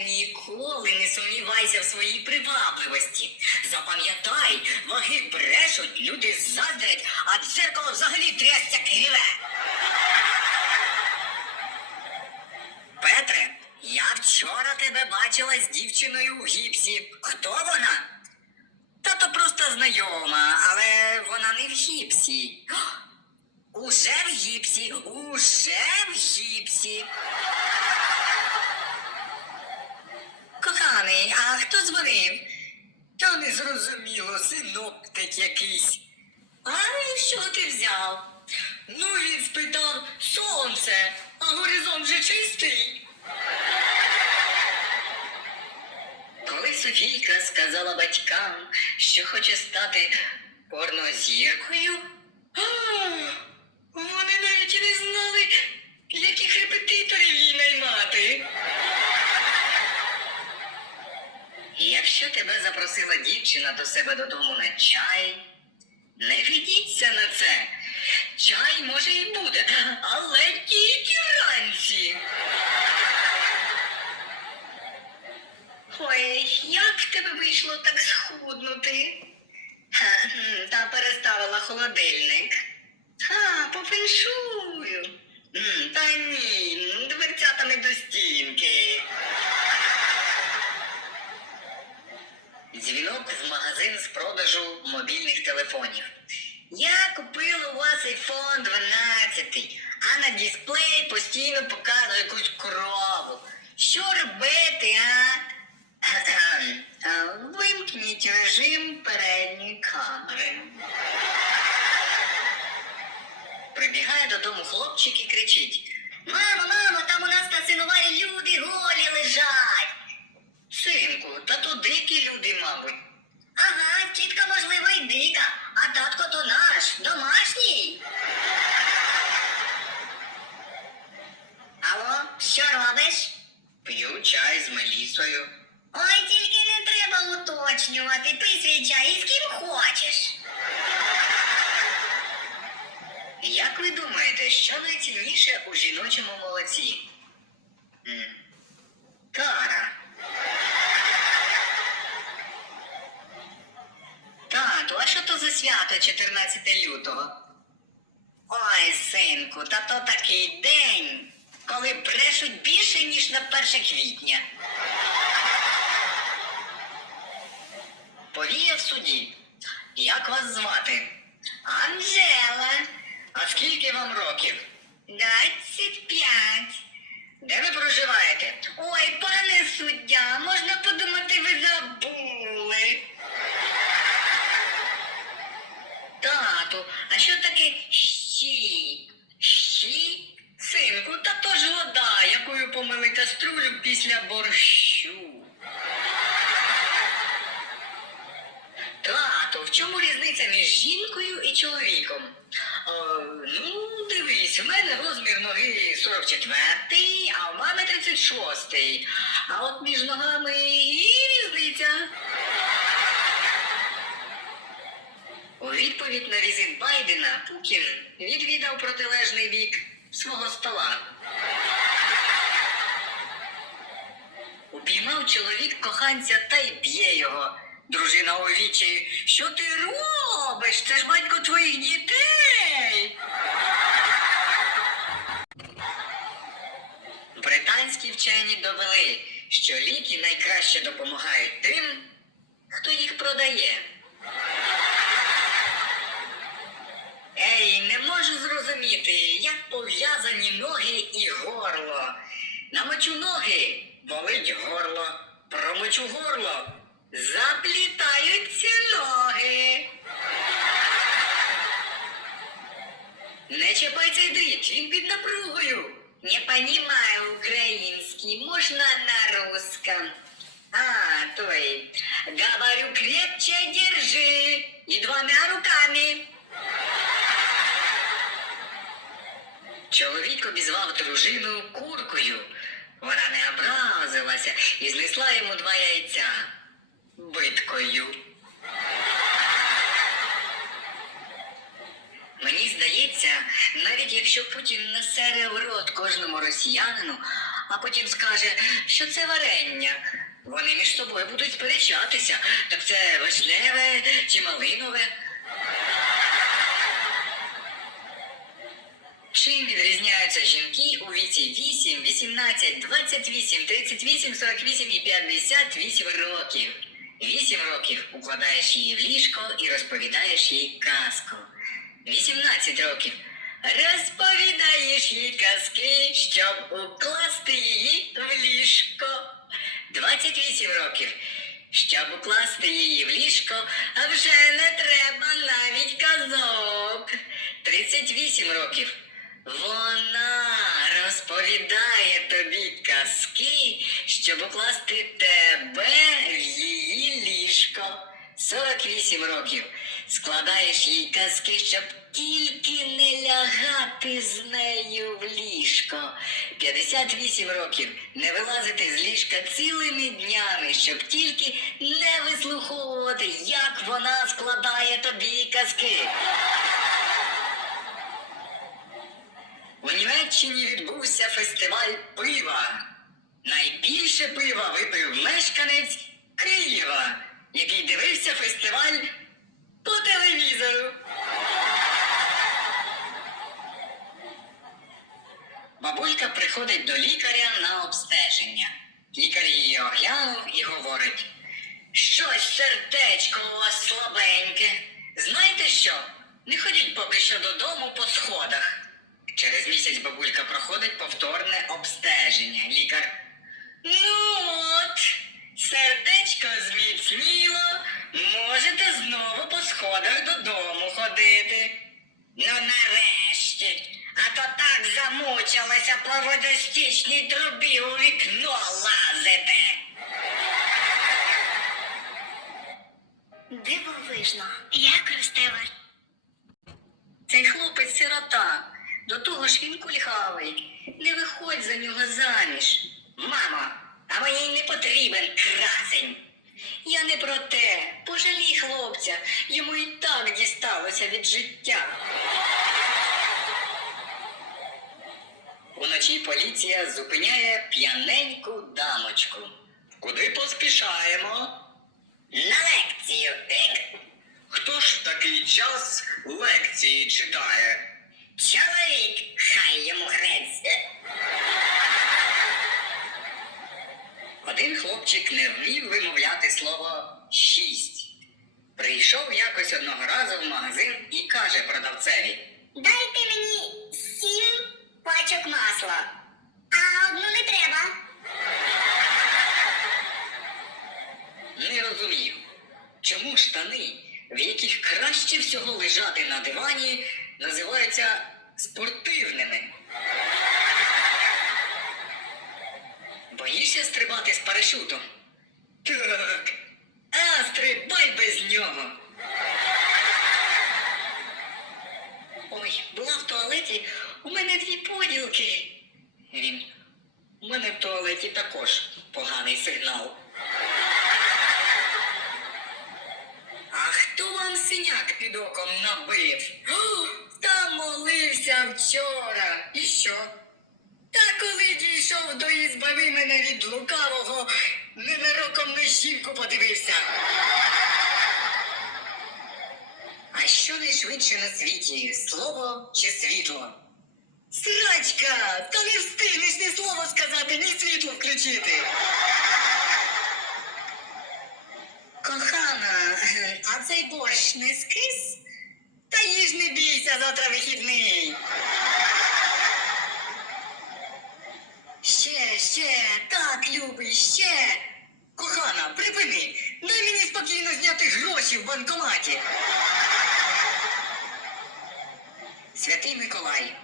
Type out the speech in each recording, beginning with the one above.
ніколи не сумнівайся в своїй привабливості. Запам'ятай, ваги брешуть, люди заздрять, а дзеркало взагалі трясся криве. Петре, я вчора тебе бачила з дівчиною у гіпсі. Хто вона? Та то просто знайома, але вона не в гіпсі. Уже в гіпсі, уже в гіпсі. Коханий, а хто дзвонив? Та не зрозуміло, синоптик якийсь. А що ти взяв? Ну, він спитав сонце, а горизонт же чистий. Коли Софійка сказала батькам, що хоче стати порнозіркою, вони навіть не знали, яких репетиторів їй наймати. Якщо тебе запросила дівчина до себе додому на чай, не ведіться на це. Чай може і буде, але тільки вранці. Ой, як в тебе вийшло так схуднути? Ха, Та переставила холодильник. А, по феншую. М, Та ні, магазин з продажу мобільних телефонів. Я купила у вас iPhone 12, а на дисплеї постійно показує якусь корову. Що робити? А, Вимкніть режим передньої камери. Прибігає додому хлопчик і кричить. Мамо, мамо, там у нас на синуварі люди голі лежать. Синку, та то дикі люди, мабуть. Ага, можливо, й дика, а татко то наш, домашній. Алло, що робиш? П'ю чай з Мелісою. Ой, тільки не треба уточнювати, пий свій чай і з ким хочеш. Як ви думаєте, що найцінніше у жіночому молоці? М, Тара. Тату, а що то за свято 14 лютого? Ой, синку, та то такий день, коли брешуть більше, ніж на 1 квітня. Повія в суді. Як вас звати? Каструлю після борщу. Тату, в чому різниця між жінкою і чоловіком? Е, ну, дивись, у мене розмір ноги 44, а у мами 36. А от між ногами і різниця. У відповідь на візит Байдена Путін відвідав протилежний бік свого стола. Упіймав чоловік коханця та й б'є його. Дружина у відчаї. Що ти робиш? Це ж батько твоїх дітей. Британські вчені довели, що ліки найкраще допомагають тим, хто їх продає. Ей, не можу зрозуміти, як пов'язані ноги і горло. Намочу ноги, болить горло, промочу горло, заплітаються ноги. Не чіпай цей дріт, він під напругою. Не понимаю український, можна на русском. А, той. Говорю, крепче держи. И двумя руками. Чоловік обізвав дружину куркою. Вона не образилася і знесла йому два яйця биткою. Мені здається, навіть якщо Путін насере в рот кожному росіянину, а потім скаже, що це варення. Вони між собою будуть сперечатися. Так це вишневе чи малинове. Чим відрізняються жінки у віці 8, 18, 28, 38, 48 і 58 років? 8 років укладаєш її в ліжко і розповідаєш їй казку. 18 років розповідаєш їй казки, щоб укласти її в ліжко. 28 років. Щоб укласти її в ліжко, а вже не треба навіть казок. 38 років. Вона розповідає тобі казки, щоб укласти тебе в її ліжко. 48 років. Складаєш їй казки, щоб тільки не лягати з нею в ліжко. 58 років. Не вилазити з ліжка цілими днями, щоб тільки не вислуховувати, як вона складає тобі казки. У Німеччині відбувся фестиваль пива. Найбільше пива випив мешканець Києва, який дивився фестиваль по телевізору. Бабулька приходить до лікаря на обстеження. Лікар її оглянув і говорить: щось сердечко у вас слабеньке. Знаєте що? Не ходіть поки що додому по сходах. Через місяць бабулька проходить повторне обстеження. Лікар. Ну от, сердечко зміцніло, можете знову по сходах додому ходити. Ну нарешті, а то так замучилася по водостічній трубі у вікно лазити. Дивовижно, як росте Цей хлопець сирота. До того ж він кульгавий. Не виходь за нього заміж. Мамо, а мені не потрібен красень. Я не про те. Пожалій хлопця. Йому і так дісталося від життя. Уночі поліція зупиняє п'яненьку дамочку. Куди поспішаємо? На лекцію. Хто ж в такий час лекції читає? Чоловік, хай йому грець. Один хлопчик не вмів вимовляти слово шість. Прийшов якось одного разу в магазин і каже продавцеві: Дайте мені сім пачок масла, а одну не треба. Не розумів, чому штани, в яких краще всього лежати на дивані, називаються спортивними. Боїшся стрибати з парашутом? Так. А стрибай без нього. Ой, була в туалеті, у мене дві поділки. Він. У мене в туалеті також поганий сигнал. А хто вам синяк під оком набив? О, та молився вчора. І що? Та коли дійшов до ізбави мене від лукавого, ненароком на жінку подивився. А що найшвидше на світі? Слово чи світло? Срачка! Та не встигнеш ні слова сказати, ні світло включити. Кохана, а цей борщ не скис? Та їж не бійся, завтра вихідний. Гроші в банкоматі. Святий Миколай,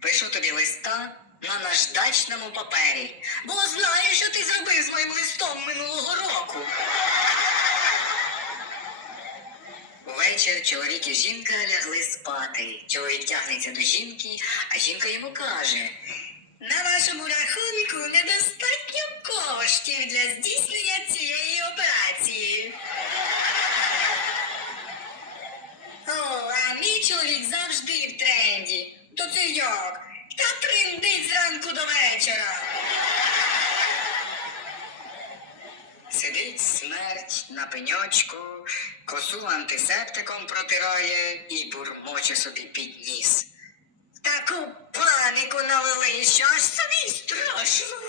пишу тобі листа на наждачному папері, бо знаю, що ти зробив з моїм листом минулого року. Увечір чоловік і жінка лягли спати. Чоловік тягнеться до жінки, а жінка йому каже: На вашому рахунку недостатньо коштів для здійснення цієї операції. О, а мій чоловік завжди в тренді. То це як? Та триндить зранку до вечора. Сидить смерть на пеньочку, косу антисептиком протирає і бурмоче собі під ніс. Таку паніку навели, що аж самі страшно.